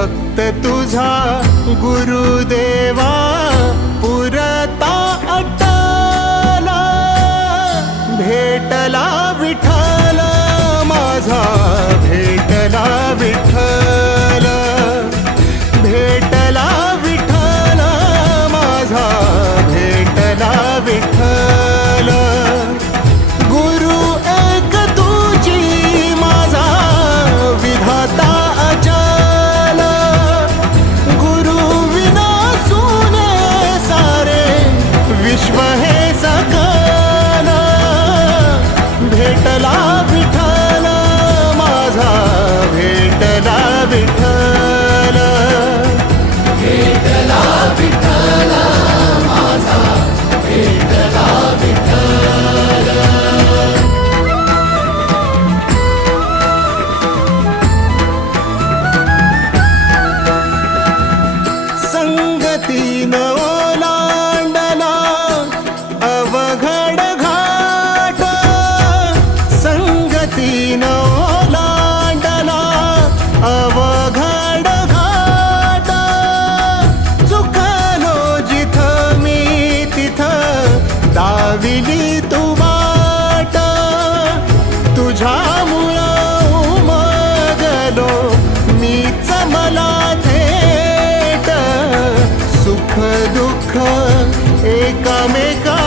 भक्त तुझा गुरुदेवा पुरता अटला, भेटला विठ्ठल माझा, भेटला विठ्ठल, भेटला विठ्ठल माझा, भेटला विठ्ठल। गुरु एक तुझी माझा विधाता अचल, गुरु विना सुने सारे विश्व हे सकल। भेटला विठ्ठल माझा, भेटला विठ्ठल, भेटला विठ्ठल माझा, भेटला विठ्ठल। संगतीन ओलांडला अवघड घाट, संगतीन ओलांडला अवघड घाट। चुकलो जिथं मी तिथं दाविली तू वाट, तुझ्यामुळं उमगलो मीच मला थेट, सुख दुःख एकामेका